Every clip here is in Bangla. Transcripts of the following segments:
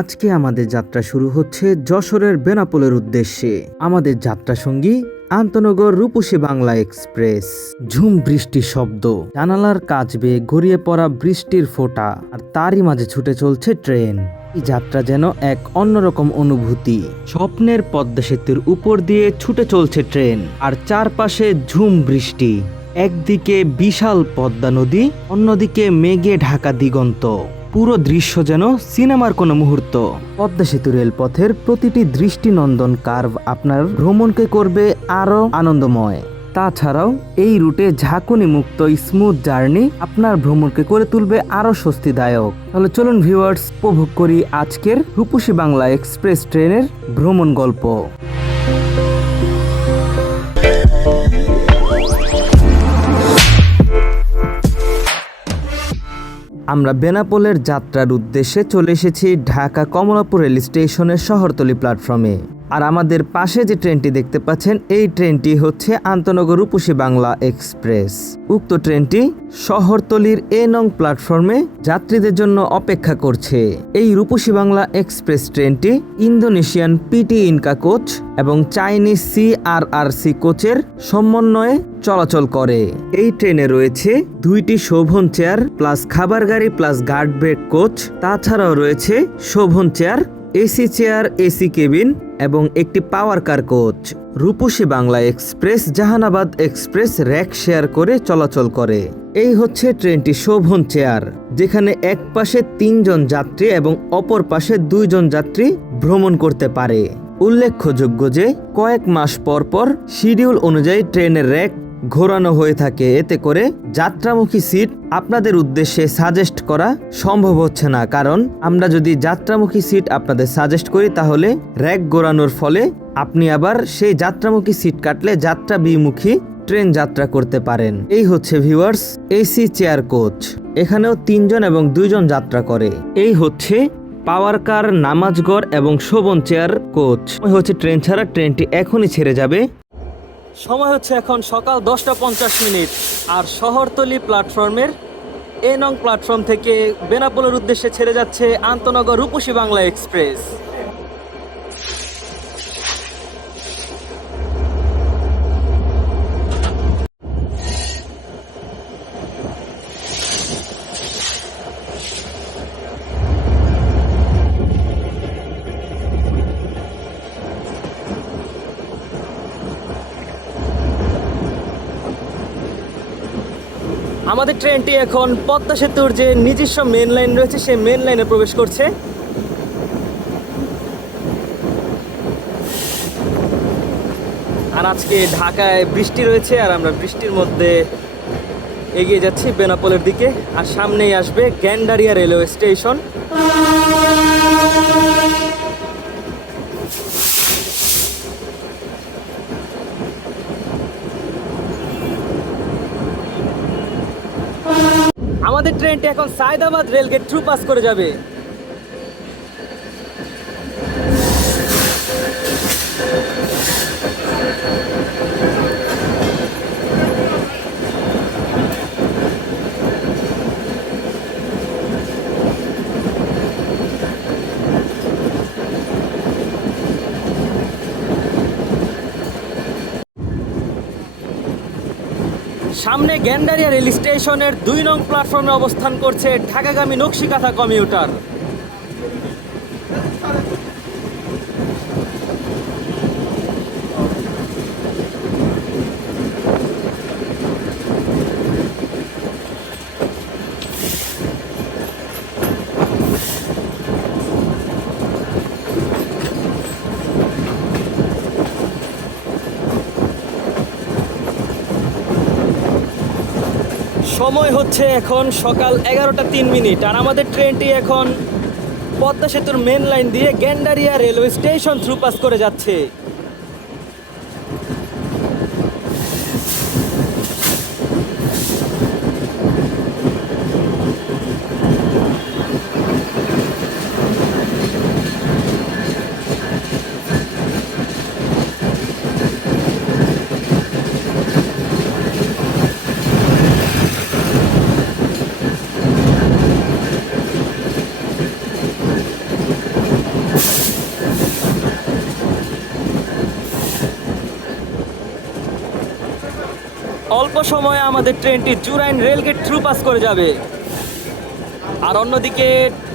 আজকে আমাদের যাত্রা শুরু হচ্ছে যশোরের বেনাপোলের উদ্দেশ্যে। আমাদের যাত্রা সঙ্গী আন্তনগর রূপসী বাংলা এক্সপ্রেস। ঝুম বৃষ্টির শব্দ, জানালার কাচ বেয়ে গড়িয়ে পড়া বৃষ্টির ফোঁটা, আর তারই মাঝে ছুটে চলছে ট্রেন। এই যাত্রা যেন এক অন্যরকম অনুভূতি। স্বপ্নের পদ্মা সেতুর উপর দিয়ে ছুটে চলছে ট্রেন, আর চারপাশে ঝুম বৃষ্টি। একদিকে বিশাল পদ্মা নদী, অন্যদিকে মেঘে ঢাকা দিগন্ত। পুরো দৃশ্য যেন সিনেমার কোনো মুহূর্ত। পদ্মা সেতু রেলপথের প্রতিটি দৃষ্টিনন্দন কার্ভ আপনার ভ্রমণকে করবে আরো আনন্দময়। তাছাড়াও এই রুটে ঝাঁকুনি মুক্ত স্মুথ জার্নি আপনার ভ্রমণকে করে তুলবে আরো স্বস্তিদায়ক। তাহলে চলুন ভিউয়ার্স, উপভোগ করি আজকের রূপসী বাংলা এক্সপ্রেস ট্রেনের ভ্রমণ গল্প। আমরা বেনাপোলের যাত্রার উদ্দেশ্যে চলে এসেছি ঢাকা কমলাপুর রেল স্টেশনের শহরতলি প্ল্যাটফর্মে। আর আমাদের পাশে যে ট্রেনটি দেখতে পাচ্ছেন, এই ট্রেনটি হচ্ছে আন্তনগর রূপসী বাংলা এক্সপ্রেস। উক্ত ট্রেনটি শহরতলির এ নং প্ল্যাটফর্মে যাত্রীদের জন্য অপেক্ষা করছে। এই রূপসী বাংলা এক্সপ্রেস ট্রেনটি ইন্দোনেশিয়ান পিটি ইনকা কোচ এবং চাইনিজ CRRC কোচের সমন্বয়ে চলাচল করে। এই ট্রেনে রয়েছে 2টি শোভন চেয়ার প্লাস খাবার গাড়ি প্লাস গার্ড ব্রেক কোচ। তাছাড়াও রয়েছে শোভন chair, AC chair, AC cabin এবং একটি power car coach. Rupasi Bangla express Jehanabad express rack share করে চলাচল করে। এই হচ্ছে ট্রেনটি শোভন চেয়ার, যেখানে এক পাশে 3 জন যাত্রী এবং অপর পাশে 2 জন যাত্রী ভ্রমণ করতে পারে। উল্লেখযোগ্য যে কয়েক মাস পর পর শিডিউল অনুযায়ী ট্রেনের র্যাক ঘোরানো হয়ে থাকে। এতে করে যাত্রামুখী সিট আপনাদের উদ্দেশ্যে সাজেস্ট করা সম্ভব হচ্ছে না, কারণ আমরা যদি যাত্রামুখী সিট আপনাদের সাজেস্ট করি তাহলে র্যাক ঘোরানোর ফলে আপনি আবার সেই যাত্রামুখী সিট কাটলে যাত্রা বিমুখী ট্রেন যাত্রা করতে পারেন। এই হচ্ছে ভিউয়ার্স AC চেয়ার কোচ, এখানেও 3 জন এবং 2 জন যাত্রা করে। এই হচ্ছে পাওয়ার কার, নামাজগড় এবং শোভন চেয়ার কোচ। হচ্ছে ট্রেন ছাড়া, ট্রেনটি এখনই ছেড়ে যাবে। সময় হচ্ছে এখন সকাল 10:50 আর শহরতলি প্ল্যাটফর্মের এ নং প্ল্যাটফর্ম থেকে বেনাপোলের উদ্দেশ্যে ছেড়ে যাচ্ছে আন্তনগর রূপসী বাংলা এক্সপ্রেস। আমাদের ট্রেনটি এখন পদ্মা সেতুর যে নিজস্ব মেন লাইন রয়েছে সেই মেন লাইনে প্রবেশ করছে। আর আজকে ঢাকায় বৃষ্টি রয়েছে, আর আমরা বৃষ্টির মধ্যে এগিয়ে যাচ্ছি বেনাপোলের দিকে। আর সামনেই আসবে গ্যান্ডারিয়া রেলওয়ে স্টেশন। আমাদের ট্রেনটি এখন সায়দাবাদ রেলগেট থ্রু পাস করে যাবে। সামনে গ্যান্ডারিয়া রেল স্টেশনের 2 নং প্ল্যাটফর্মে অবস্থান করছে ঢাকাগামী নকশিকাঁথা কমিউটার। সময় হচ্ছে এখন সকাল 11:03 আর আমাদের ট্রেনটি এখন পদ্মা সেতুর মেন লাইন দিয়ে Gendaria railway station through pass করে যাচ্ছে। অল্প সময়ে আমাদের ট্রেনটি জুরাইন রেলগেট থ্রু পাস করে যাবে। আর অন্যদিকে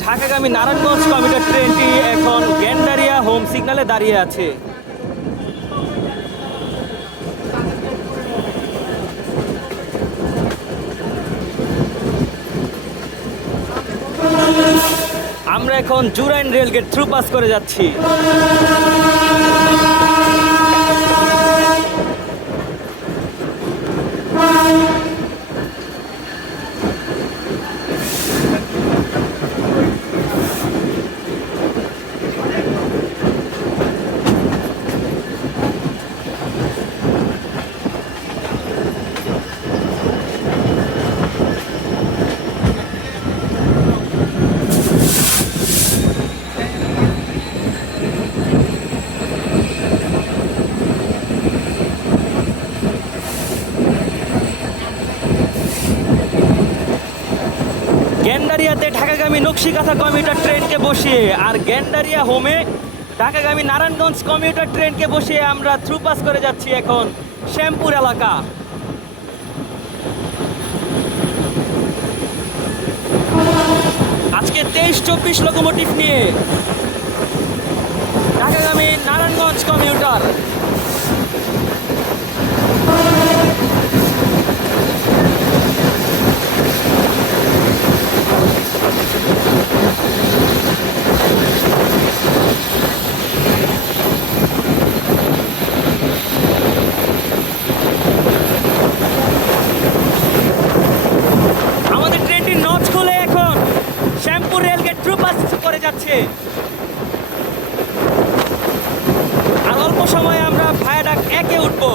ঢাকাগামী নারায়ণগঞ্জ কমিউটার ট্রেনটি এখন গেন্ডারিয়া হোম সিগন্যালে দাঁড়িয়ে আছে। আমরা এখন জুরাইন রেলগেট থ্রু পাস করে যাচ্ছি। গেন্ডারিয়াতে ঢাকাগামী নকশিকাঁথা কমিউটার ট্রেনকে বসিয়ে আর গেন্ডারিয়া হোমে ঢাকাগামী নারায়ণগঞ্জ কমিউটার ট্রেনকে বসিয়ে আমরা থ্রু পাস করে যাচ্ছি এখন শ্যামপুর এলাকা। আজকে 23-24 লোকোমোটিভ নিয়ে ঢাকাগামী নারায়ণগঞ্জ কমিউটার। যাচ্ছে আর অল্প সময়ে আমরা ভায়াডাক 1-এ উঠবো।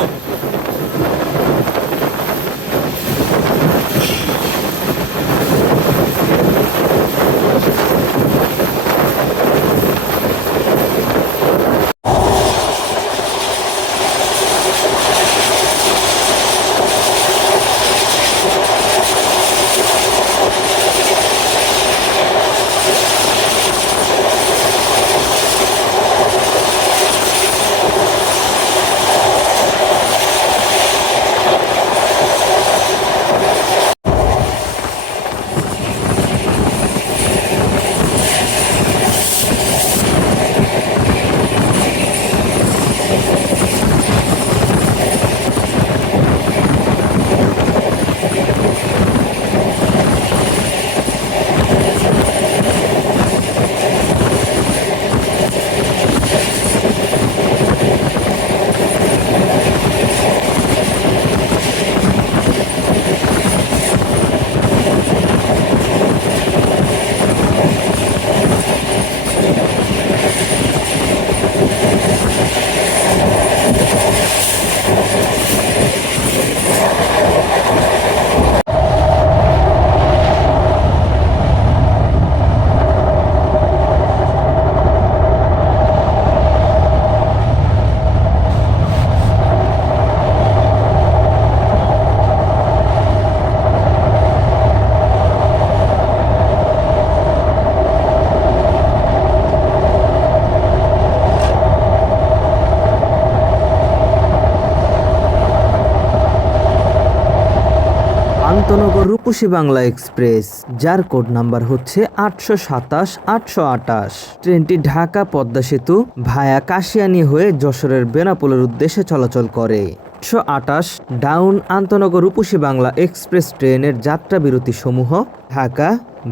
আন্তনগর রূপসী বাংলা এক্সপ্রেস, যার কোড নাম্বার হচ্ছে 827-828। ট্রেনটি ঢাকা পদ্মা সেতু ভায়া কাশিয়ানী হয়ে যশোরের বেনাপোলের উদ্দেশ্যে চলাচল করে। 828 ডাউন আন্তনগর রূপসী বাংলা এক্সপ্রেস ট্রেনের যাত্রা বিরতি সমূহ ঢাকা,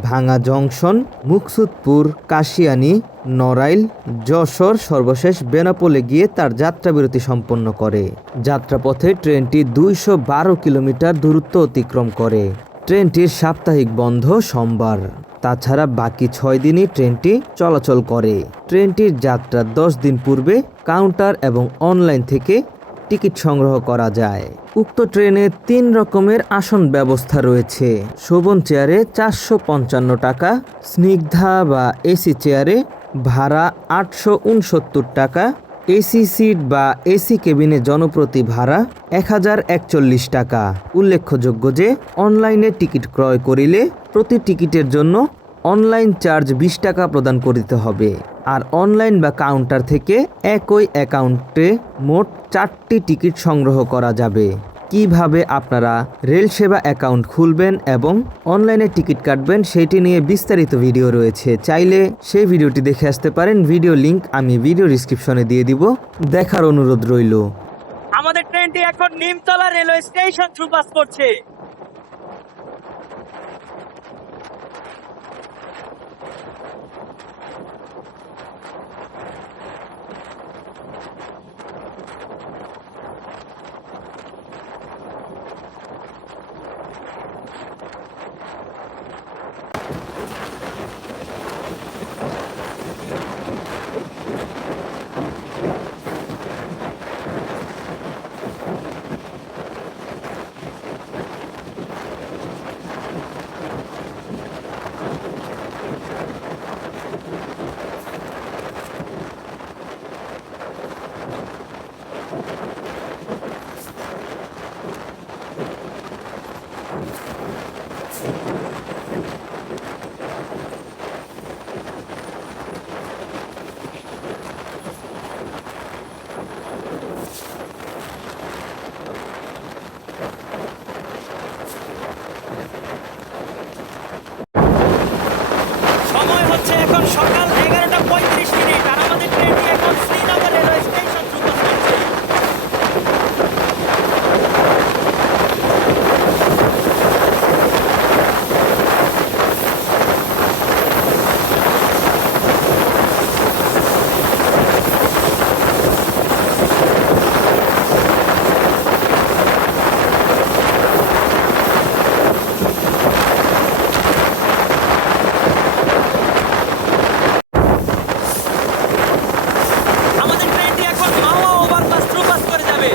ভাঙা জংশন, মুকসুদপুর, কাশিয়ানী, নড়াইল, যশোর, সর্বশেষ বেনাপোলে গিয়ে তার যাত্রাবিরতি সম্পন্ন করে। যাত্রাপথে ট্রেনটি 212 কিলোমিটার দূরত্ব অতিক্রম করে। ট্রেনটির সাপ্তাহিক বন্ধ সোমবার। তাছাড়া বাকি 6 দিনই ট্রেনটি চলাচল করে। ট্রেনটির যাত্রার 10 দিন পূর্বে কাউন্টার এবং অনলাইন থেকে টিকিট সংগ্রহ করা যায়। উক্ত ট্রেনে 3 রকমের আসন ব্যবস্থা রয়েছে। শোভন চেয়ারে 455 টাকা, স্নিগ্ধা বা এসি চেয়ারে ভাড়া 869 টাকা, এসি সিট বা এসি কেবিনে জনপ্রতি ভাড়া 1041 টাকা। উল্লেখযোগ্য যে অনলাইনে টিকিট ক্রয় করিলে প্রতি টিকিটের জন্য অনলাইন চার্জ 20 টাকা প্রদান করিতে হবে। আর অনলাইন বা কাউন্টার থেকে একই অ্যাকাউন্টে মোট 4টি টিকিট সংগ্রহ করা যাবে। কিভাবে আপনারা রেল সেবা অ্যাকাউন্ট খুলবেন এবং অনলাইনে টিকিট কাটবেন সেটি নিয়ে বিস্তারিত ভিডিও রয়েছে। চাইলে সেই ভিডিওটি দেখে আসতে পারেন। ভিডিও লিংক আমি ভিডিও ডিসক্রিপশনে দিয়ে দিব, দেখার অনুরোধ রইল। আমাদের ট্রেনটি এখন Nimtala railway station through pass করছে। সময় হচ্ছে এখন সকাল 11:35 আর আমাদের ট্রেনটি এখন Srinagar railway station through pass করছে। আমাদের ট্রেনটি এখন মাওয়া ওভারপাস থ্রু পাস করে যাবে।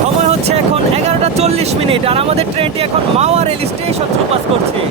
সময় হচ্ছে এখন 11:40 আর আমাদের ট্রেনটি এখন মাওয়া রেল স্টেশন থ্রু পাস করছে।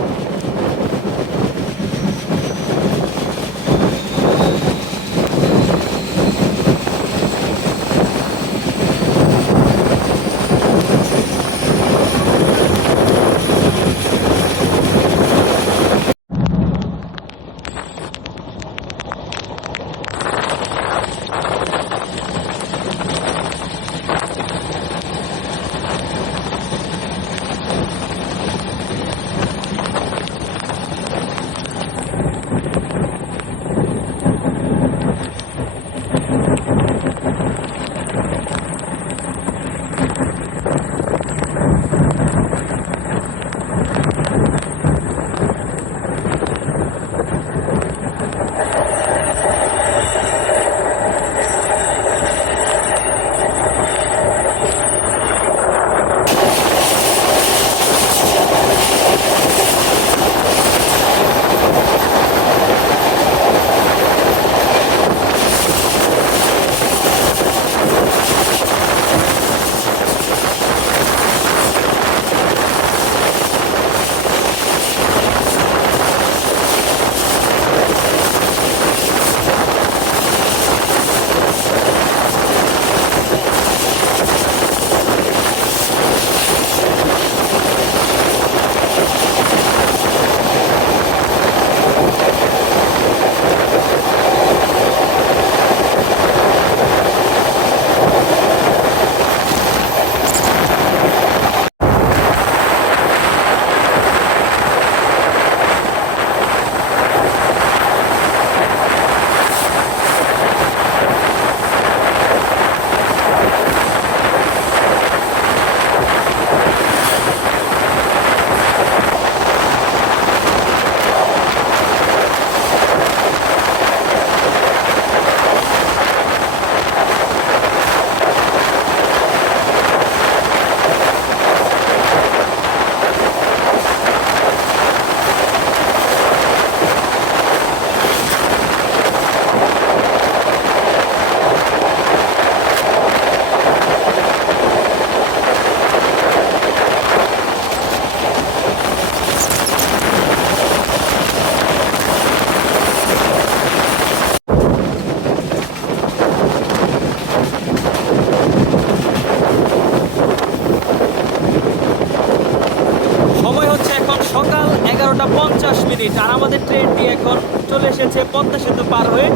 ট্রেনটি এখন চলে এসেছে পদ্মা সেতু পার হয়ে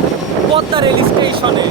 পদ্মা রেল স্টেশনে।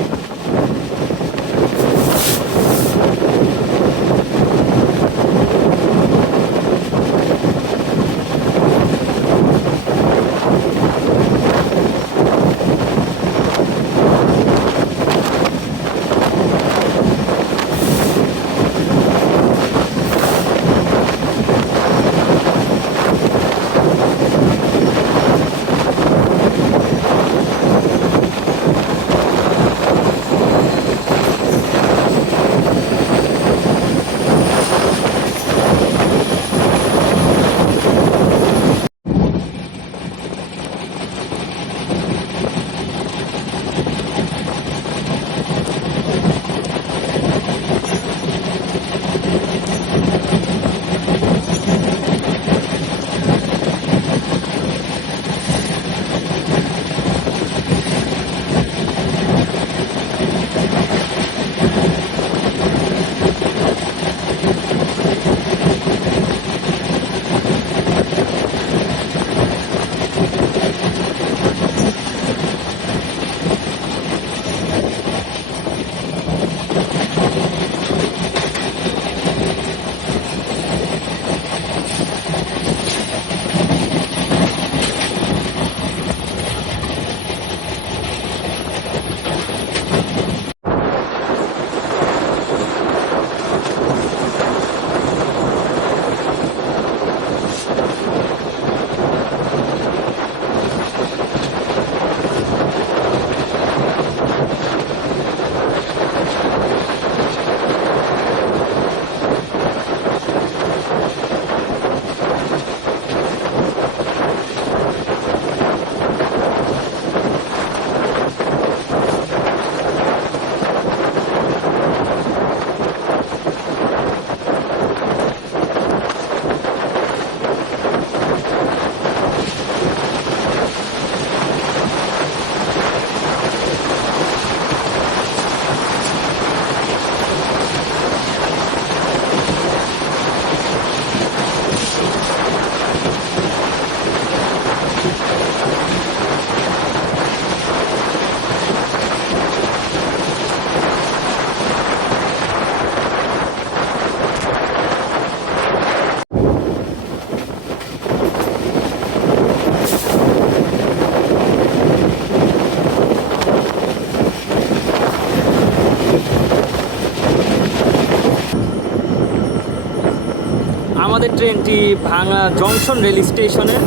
আমাদের ট্রেনটি ভাঙা জংশন রেল স্টেশনের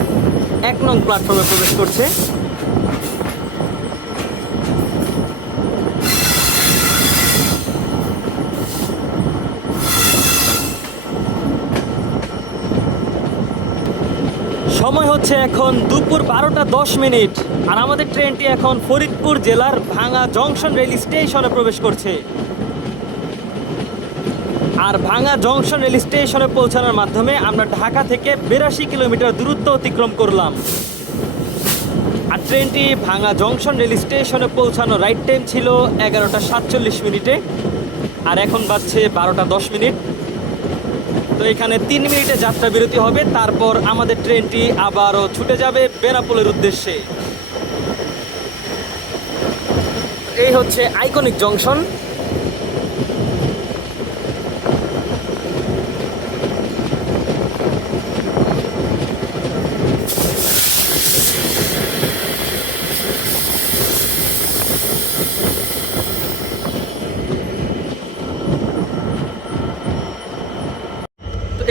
1 নং প্ল্যাটফর্মে প্রবেশ করছে। সময় হচ্ছে এখন দুপুর 12টা 10 মিনিট, আর আমাদের ট্রেনটি এখন ফরিদপুর জেলার ভাঙা জংশন রেল স্টেশনে প্রবেশ করছে। আর ভাঙা জংশন রেল স্টেশনে পৌঁছানোর মাধ্যমে আমরা ঢাকা থেকে 82 কিলোমিটার দূরত্ব অতিক্রম করলাম। আর ট্রেনটি ভাঙা জংশন রেল স্টেশনে পৌঁছানো রাইট টাইম ছিল 11টা 47 মিনিটে, আর এখন বাজছে 12টা 10 মিনিট। তো এখানে 3 মিনিটে যাত্রা বিরতি হবে, তারপর আমাদের ট্রেনটি আবারও ছুটে যাবে বেনাপোলের উদ্দেশ্যে। এই হচ্ছে আইকনিক জংশন।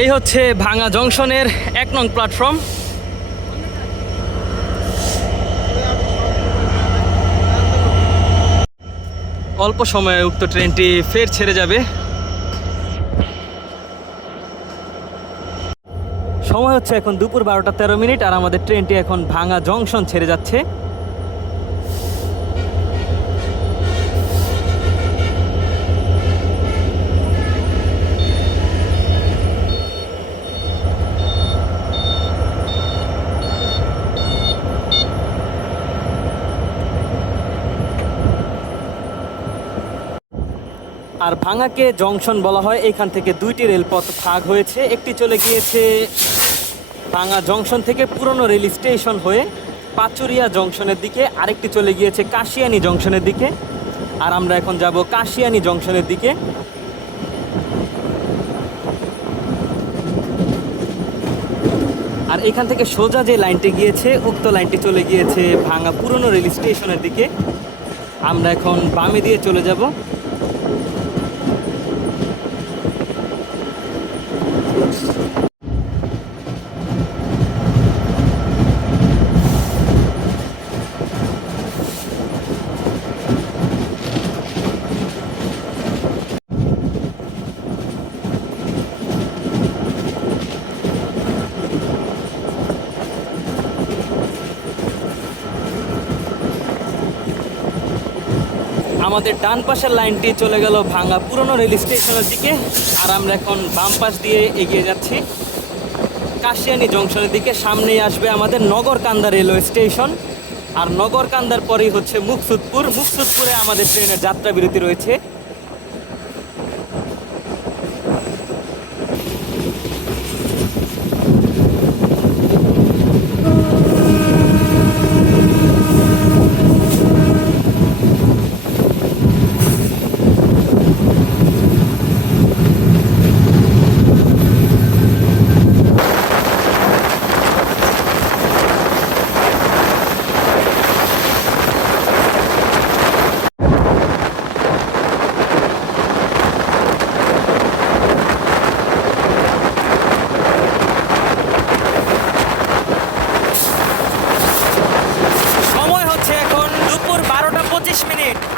এই হচ্ছে ভাঙা জংশনের 1 নং প্ল্যাটফর্ম। অল্প সময়ে উক্ত ট্রেনটি ফের ছেড়ে যাবে। সময় হচ্ছে এখন দুপুর 12টা 13 মিনিট, আর আমাদের ট্রেনটি এখন ভাঙা জংশন ছেড়ে যাচ্ছে। আর ভাঙাকে জংশন বলা হয়, এখান থেকে 2টি রেলপথ ভাগ হয়েছে। একটি চলে গিয়েছে ভাঙা জংশন থেকে পুরনো রেল স্টেশন হয়ে পাচুরিয়া জংশনের দিকে, আরেকটি চলে গিয়েছে কাশিয়ানী জংশনের দিকে, আর আমরা এখন যাব কাশিয়ানী জংশনের দিকে। আর এখান থেকে সোজা যে লাইনটি গিয়েছে, উক্ত লাইনটি চলে গিয়েছে ভাঙা পুরনো রেল স্টেশনের দিকে। আমরা এখন বামে দিয়ে চলে যাব। আমাদের ডান পাশের লাইনটি চলে গেল ভাঙা পুরনো রেল স্টেশনের দিকে, আর আমরা এখন বাম পাশ দিয়ে এগিয়ে যাচ্ছি কাশিয়ানী জংশনের দিকে। সামনেই আসবে আমাদের নগরকান্দা রেলওয়ে স্টেশন, আর নগরকান্দার পরেই হচ্ছে মুকসুদপুর। মুকসুদপুরে আমাদের ট্রেনের যাত্রা বিরতি রয়েছে।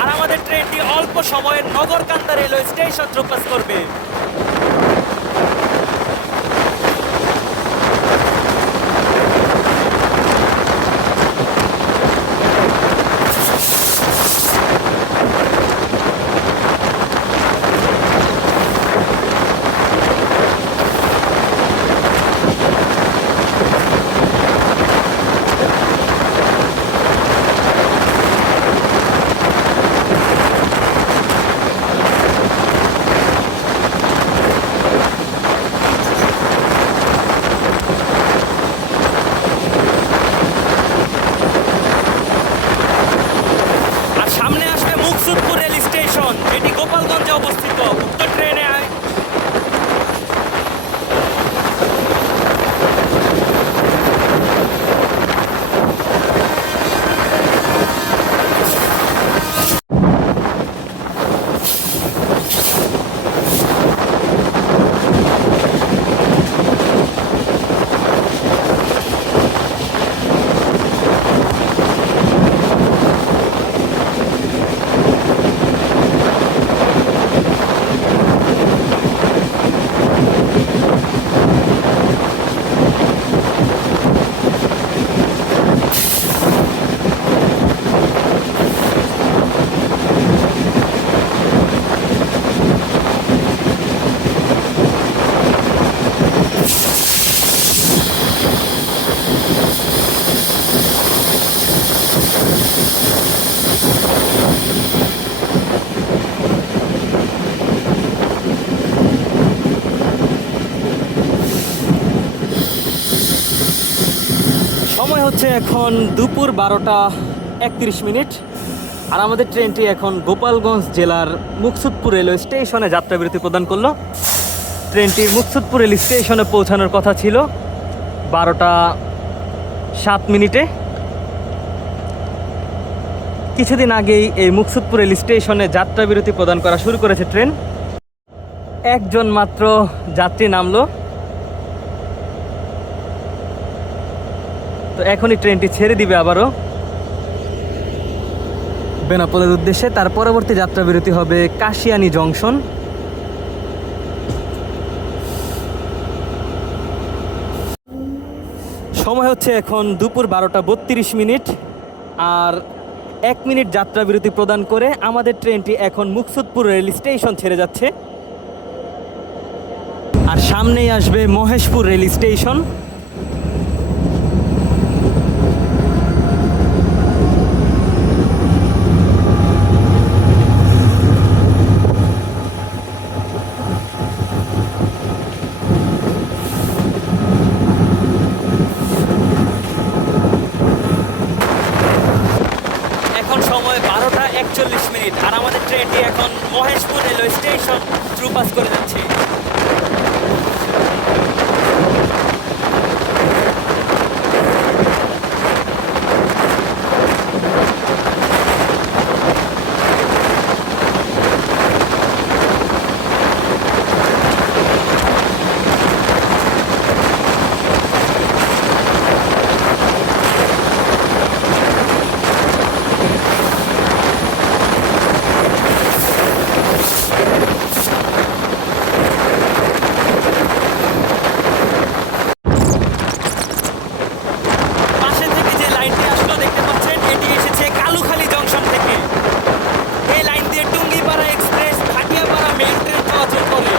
আর আমাদের ট্রেনটি অল্প সময়ে নগরকান্দা রেলওয়ে স্টেশন প্রবেশ করবে। এটি গোপালগঞ্জে অবস্থিত। উক্ত ট্রেনে সময় হচ্ছে এখন দুপুর 12:31। আর আমাদের ট্রেনটি এখন গোপালগঞ্জ জেলার মুকসুদপুর রেলওয়ে স্টেশনে যাত্রা বিরতি প্রদান করলো। ট্রেনটি মুকসুদপুর রেল স্টেশনে পৌঁছানোর কথা ছিল 12:07। কিছুদিন আগেই এই মুকসুদপুর রেল স্টেশনে যাত্রা বিরতি প্রদান করা শুরু করেছে ট্রেন। একজন মাত্র যাত্রী নামলো। তো এখনই ট্রেনটি ছেড়ে দিবে আবারও বেনাপোলের উদ্দেশ্যে। তার পরবর্তী যাত্রা বিরতি হবে কাশিয়ানী জংশন। সময় হচ্ছে এখন দুপুর 12:32। আর 1 মিনিট যাত্রা বিরতি প্রদান করে আমাদের ট্রেনটি এখন মুকসুদপুর রেল স্টেশন ছেড়ে যাচ্ছে। আর সামনেই আসবে মহেশপুর রেল স্টেশন। মিনিট, আর আমাদের ট্রেনটি এখন Maheshpur railway station through pass করে যাচ্ছে। পাশে থেকে যে লাইনটি আসলো দেখতে পাচ্ছেন, এটি এসেছে কালুখালী জংশন থেকে। এই লাইন দিয়ে Tungipara express, Bhatiapara mail train চলাচল করে।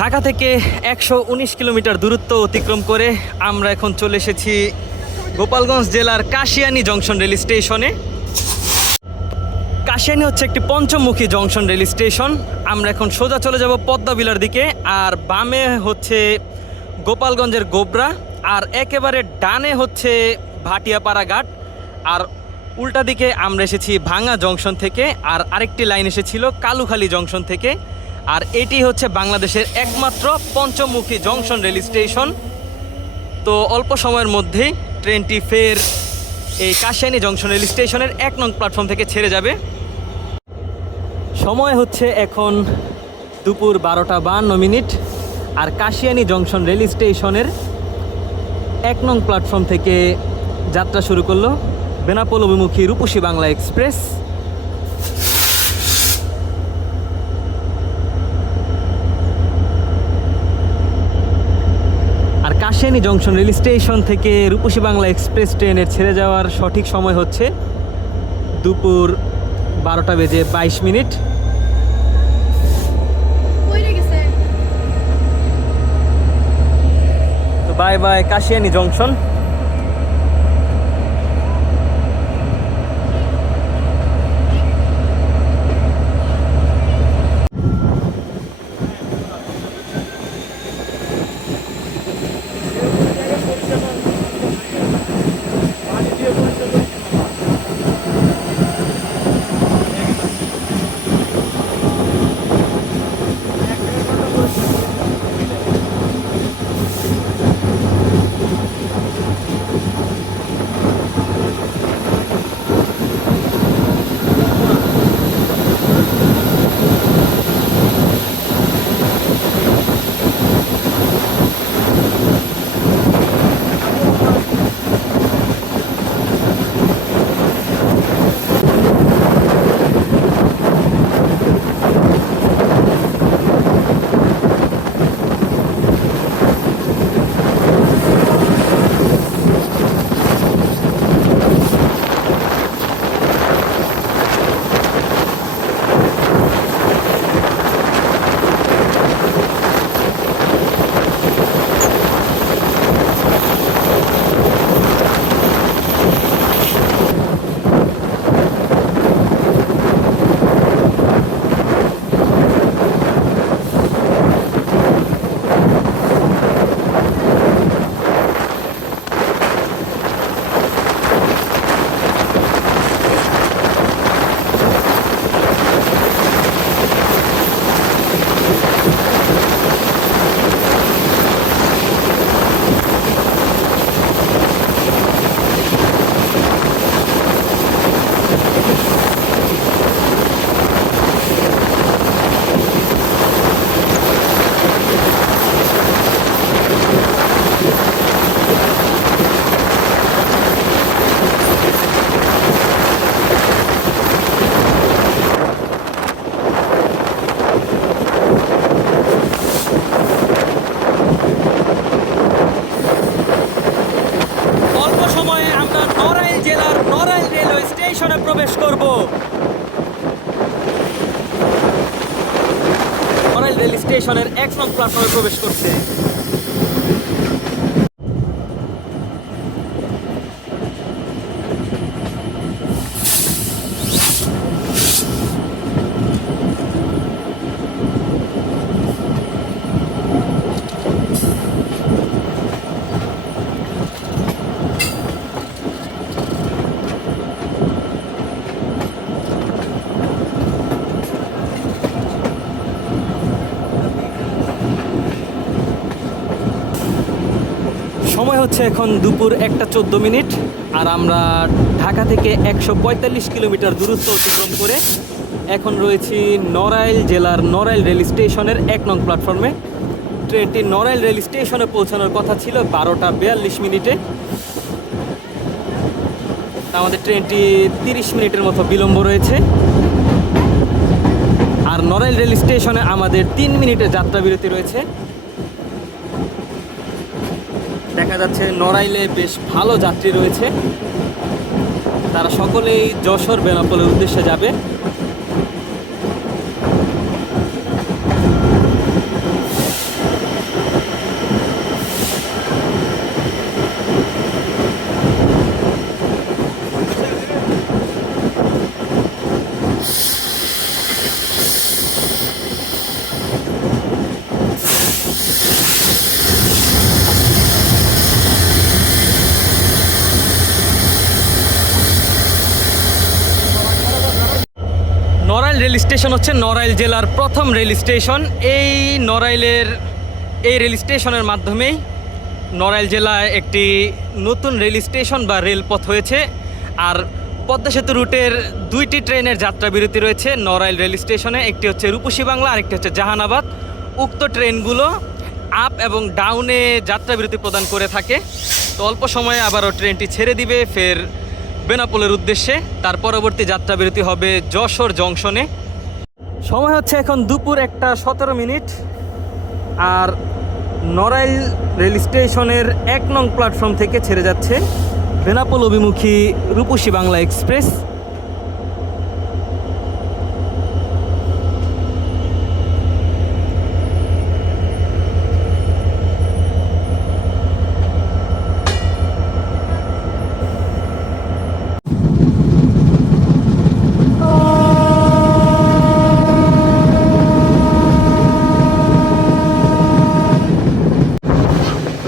ঢাকা থেকে 119 কিলোমিটার দূরত্ব অতিক্রম করে আমরা এখন চলে এসেছি গোপালগঞ্জ জেলার কাশিয়ানী জংশন রেল স্টেশনে। কাশিয়ানী হচ্ছে একটি পঞ্চমুখী জংশন রেল স্টেশন। আমরা এখন সোজা চলে যাব পদ্মাবিলার দিকে, আর বামে হচ্ছে গোপালগঞ্জের গোবরা, আর একেবারে ডানে হচ্ছে ভাটিয়াপাড়া ঘাট, আর উল্টা দিকে আমরা এসেছি ভাঙা জংশন থেকে, আর আরেকটি লাইন এসেছিল কালুখালী জংশন থেকে। আর এটি হচ্ছে বাংলাদেশের একমাত্র পঞ্চমুখী জংশন রেল স্টেশন। তো অল্প সময়ের মধ্যেই ট্রেনটি ফের এই কাশিয়ানী জংশন রেল স্টেশনের 1 নং প্ল্যাটফর্ম থেকে ছেড়ে যাবে। সময় হচ্ছে এখন দুপুর 12:52, আর কাশিয়ানী জংশন রেল স্টেশনের 1 নং প্ল্যাটফর্ম থেকে যাত্রা শুরু করলো বেনাপোল অভিমুখী রূপসী বাংলা এক্সপ্রেস। আর কাশিয়ানী জংশন রেল স্টেশন থেকে রূপসী বাংলা এক্সপ্রেস ট্রেনের ছেড়ে যাওয়ার সঠিক সময় হচ্ছে দুপুর 12:22। তো bye bye Kashiani junction. Rail স্টেশনের 1 নং প্ল্যাটফর্মে প্রবেশ করছে। সময় হচ্ছে এখন দুপুর 1:14, আর আমরা ঢাকা থেকে 145 কিলোমিটার দূরত্ব অতিক্রম করে এখন রয়েছি নড়াইল জেলার নড়াইল রেল স্টেশনের 1 নং প্ল্যাটফর্মে। ট্রেনটি নড়াইল রেল স্টেশনে পৌঁছানোর কথা ছিল 12:42। আমাদের ট্রেনটি 30 মিনিটের মতো বিলম্ব রয়েছে। আর নড়াইল রেল স্টেশনে আমাদের 3 মিনিটের যাত্রা বিরতি রয়েছে। দেখা যাচ্ছে নড়াইলে বেশ ভালো যাত্রী রয়েছে, তারা সকলেই যশোর বেনাপোলের উদ্দেশ্যে যাবে। নড়াইল রেল স্টেশন হচ্ছে নড়াইল জেলার প্রথম রেল স্টেশন। এই রেল স্টেশনের মাধ্যমেই নড়াইল জেলায় একটি নতুন রেল স্টেশন বা রেলপথ হয়েছে। আর পদ্মা সেতু রুটের 2টি ট্রেনের যাত্রা বিরতি রয়েছে নড়াইল রেল স্টেশনে। একটি হচ্ছে রূপসী বাংলা, আরেকটি হচ্ছে জাহানাবাদ। উক্ত ট্রেনগুলো আপ এবং ডাউনে যাত্রা বিরতি প্রদান করে থাকে। তো অল্প সময়ে আবারও ট্রেনটি ছেড়ে দিবে ফের বেনাপোলের উদ্দেশ্যে। তার পরবর্তী যাত্রা বিরতি হবে যশোর জংশনে। সময় হচ্ছে এখন দুপুর 1:17, আর নড়াইল রেল স্টেশনের 1 নং প্ল্যাটফর্ম থেকে ছেড়ে যাচ্ছে বেনাপোল অভিমুখী রূপসী বাংলা এক্সপ্রেস।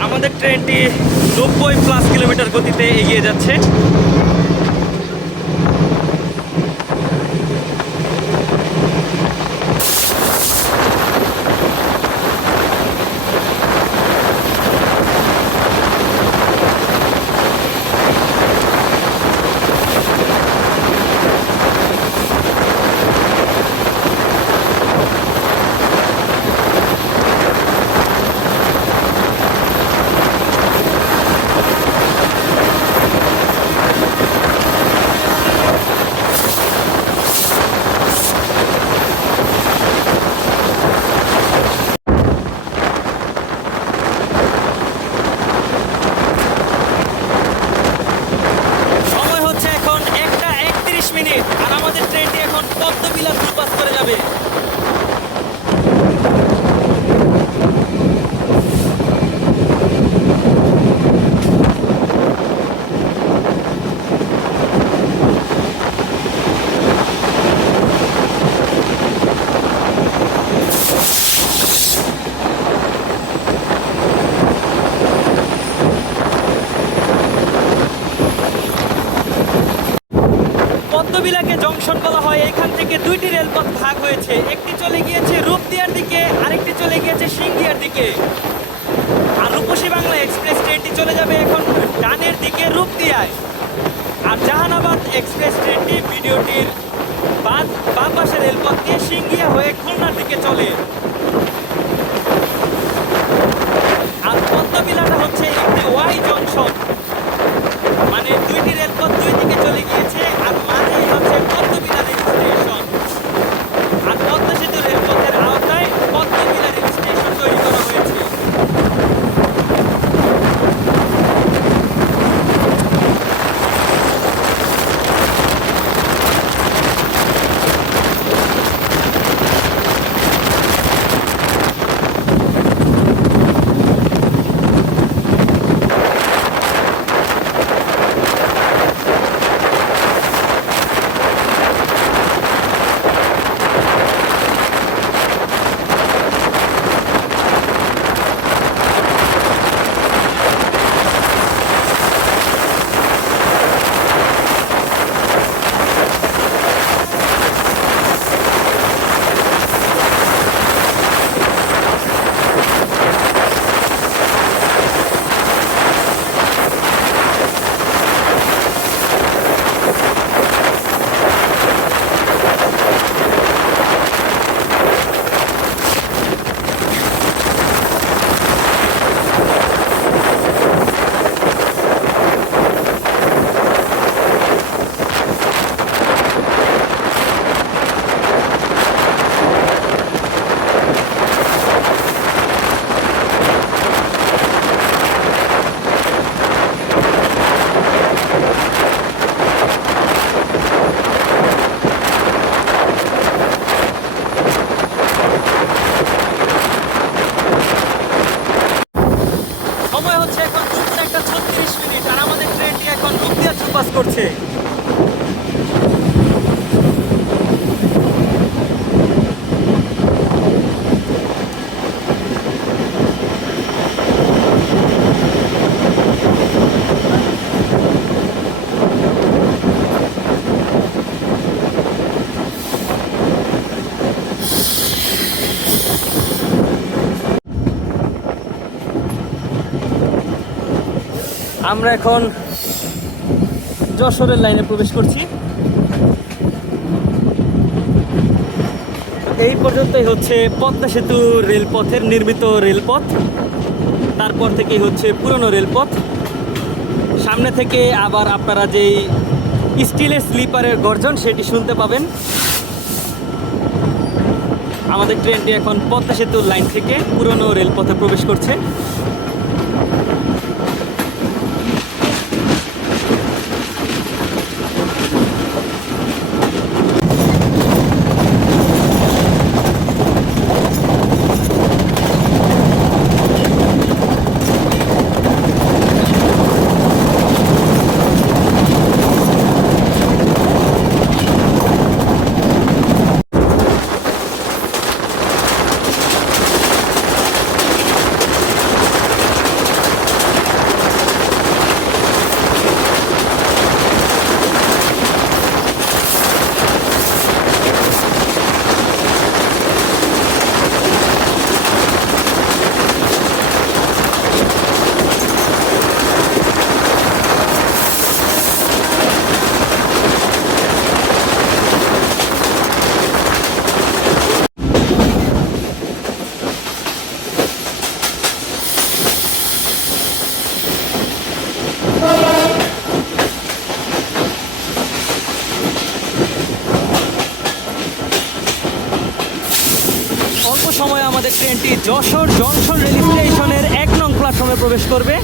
আমাদের ট্রেনটি 90+ কিলোমিটার গতিতে এগিয়ে যাচ্ছে। আর আমাদের ট্রেনটি এখন পদ্মবিলা থ্রুপাস করে যাবে। পদ্মবিলাকে জংশন বলা হয়। এখান থেকে 2টি রেলপথ ভাগ হয়েছে, একটি চলে গিয়েছে রূপদিয়ার দিকে, আরেকটি চলে গিয়েছে সিংহিয়ার দিকে। আর রূপসী বাংলা এক্সপ্রেস ট্রেনটি চলে যাবে এখন ডানের দিকে রূপদিয়ায়। আর জাহানাবাদ এক্সপ্রেস ট্রেনটি ভিডিওটির বাম পাশে রেলপথ দিয়ে সিংহিয়া হয়ে খুলনার দিকে চলে। আর পদ্মবিলাটা হচ্ছে একটি ওয়াই জংশন, মানে 2টি রেলপথ 2 দিকে চলে গিয়েছে, আর মাঝেই হচ্ছে পদ্মবিলা রেল স্টেশন। আর পদ্মা সেতু রেলপথের আওতায় পদ্মবিলা রেল স্টেশন তৈরি করা হয়েছে। আমরা এখন যশোরের লাইনে প্রবেশ করছি। এই পর্যন্তই হচ্ছে পদ্মা সেতু রেলপথের নির্মিত রেলপথ। তারপর থেকেই হচ্ছে পুরনো রেলপথ। সামনে থেকে আবার আপনারা যেই স্টিলের স্লিপারের গর্জন সেটি শুনতে পাবেন। আমাদের ট্রেনটি এখন পদ্মা সেতুর লাইন থেকে পুরনো রেলপথে প্রবেশ করছে। অল্প সময়ে আমাদের ট্রেনটি যশোর জংশন রেল স্টেশনের 1 নং প্ল্যাটফর্মে প্রবেশ করবে।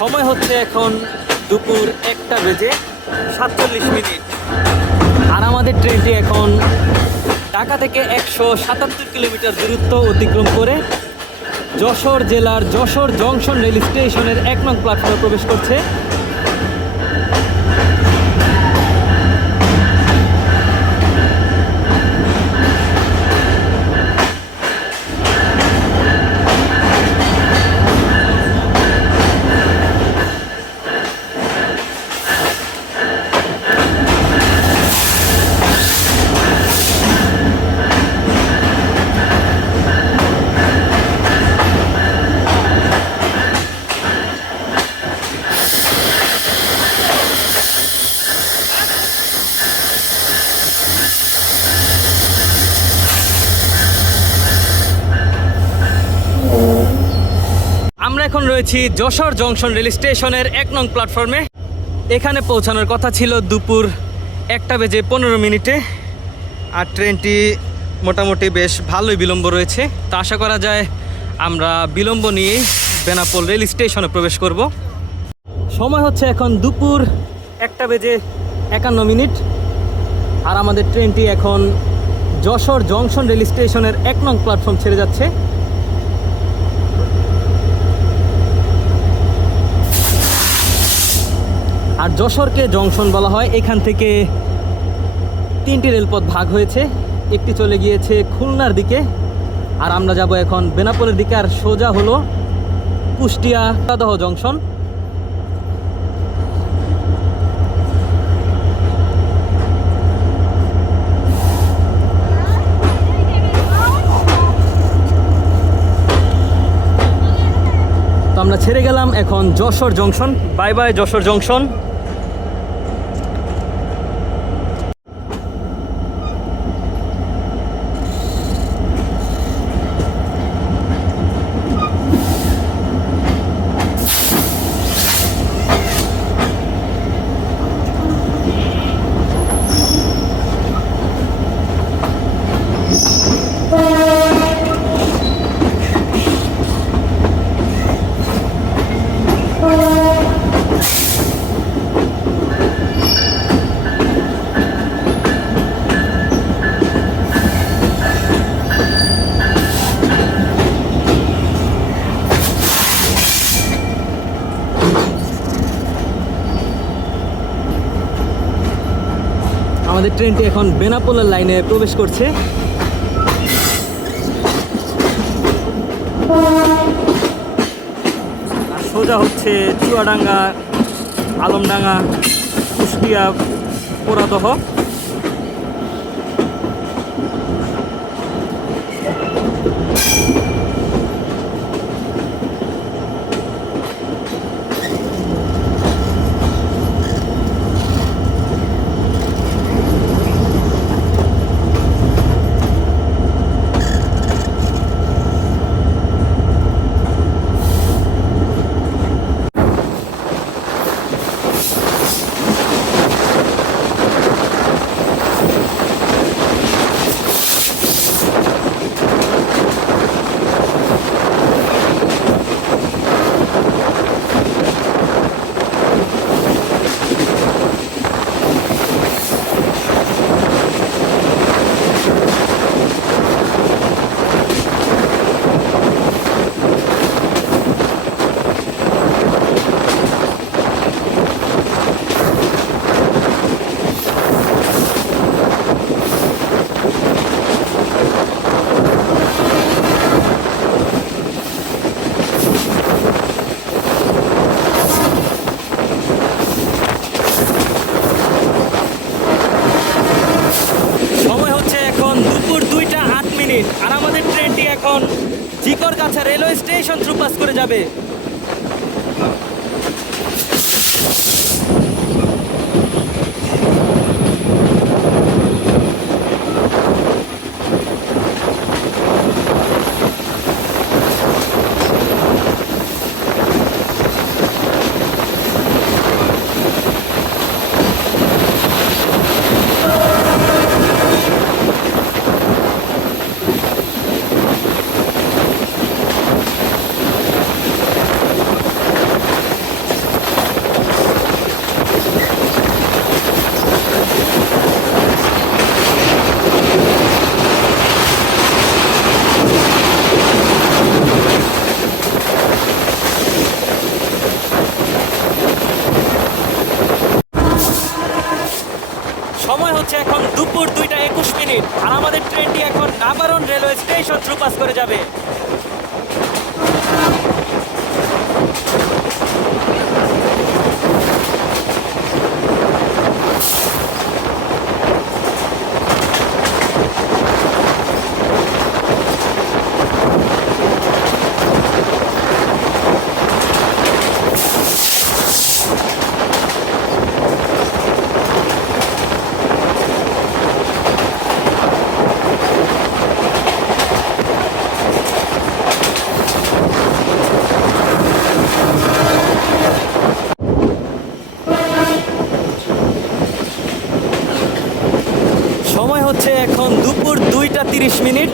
সময় হচ্ছে এখন দুপুর 1:47। আর আমাদের ট্রেনটি এখন ঢাকা থেকে 177 কিলোমিটার দূরত্ব অতিক্রম করে যশোর জেলার যশোর জংশন রেল স্টেশনের 1 নং প্ল্যাটফর্মে প্রবেশ করছে। আমরা এখন রয়েছি যশোর জংশন রেল স্টেশনের 1 নং প্ল্যাটফর্মে। এখানে পৌঁছানোর কথা ছিল দুপুর 1:15। আর ট্রেনটি মোটামুটি বেশ ভালোই বিলম্ব রয়েছে। তো আশা করা যায় আমরা বিলম্ব নিয়ে বেনাপোল রেল স্টেশনে প্রবেশ করব। সময় হচ্ছে এখন দুপুর 1:51। আর আমাদের ট্রেনটি এখন যশোর জংশন রেল স্টেশনের 1 নং প্ল্যাটফর্ম ছেড়ে যাচ্ছে। আর যশোরকে জংশন বলা হয়। এখান থেকে 3টি রেলপথ ভাগ হয়েছে। একটি চলে গিয়েছে খুলনার দিকে, আর আমরা যাব এখন বেনাপোলের দিকে। আর সোজা হলো কুষ্টিয়া দহ জংশন। তো আমরা ছেড়ে গেলাম এখন Jessore junction. Bye bye Jessore junction. ট্রেনটি এখন বেনাপোলের লাইনে প্রবেশ করছে। আর সোজা হচ্ছে চুয়াডাঙ্গা, আলমডাঙ্গা, কুষ্টিয়া, পোড়াদহ। আর আমাদের ট্রেনটি এখন Jhikargachha railway station through pass করে যাবে। সময় হচ্ছে এখন দুপুর 2:21। আর আমাদের ট্রেনটি এখন Nabaran railway station through pass করে যাবে। সময় হচ্ছে এখন দুপুর 2:30।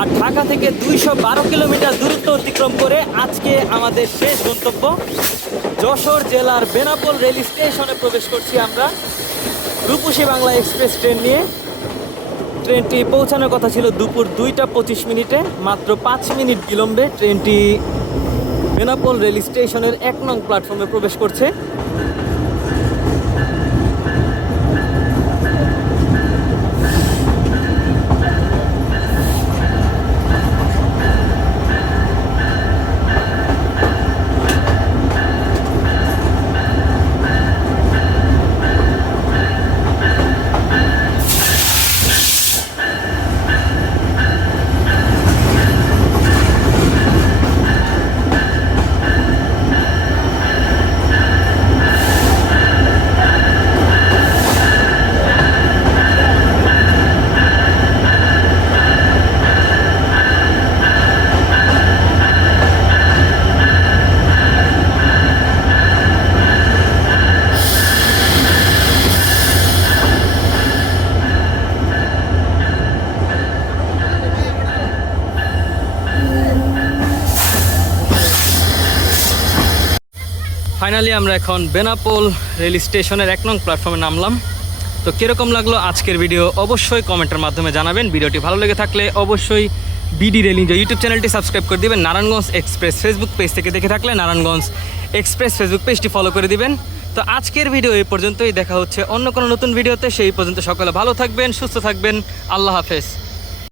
আর ঢাকা থেকে 212 কিলোমিটার দূরত্ব অতিক্রম করে আজকে আমাদের শেষ গন্তব্য যশোর জেলার বেনাপোল রেল স্টেশনে প্রবেশ করছি আমরা রূপসী বাংলা এক্সপ্রেস ট্রেন নিয়ে। ট্রেনটি পৌঁছানোর কথা ছিল দুপুর 2:25। মাত্র 5 মিনিট বিলম্বে ট্রেনটি বেনাপোল রেল স্টেশনের 1 নং প্ল্যাটফর্মে প্রবেশ করছে। ফাইনালি আমরা এখন বেনাপোল রেল স্টেশনের 1 নং প্ল্যাটফর্মে নামলাম। তো কীরকম লাগলো আজকের ভিডিও অবশ্যই কমেন্টের মাধ্যমে জানাবেন। ভিডিওটি ভালো লেগে থাকলে অবশ্যই বিডি রেল নিউজ ইউটিউব চ্যানেলটি সাবস্ক্রাইব করে দিবেন। নারায়ণগঞ্জ এক্সপ্রেস ফেসবুক পেজ থেকে দেখে থাকলে নারায়ণগঞ্জ এক্সপ্রেস ফেসবুক পেজটি ফলো করে দিবেন। তো আজকের ভিডিও এই পর্যন্তই, দেখা হচ্ছে অন্য কোনো নতুন ভিডিওতে। সেই পর্যন্ত সকলে ভালো থাকবেন, সুস্থ থাকবেন। আল্লাহ হাফেজ।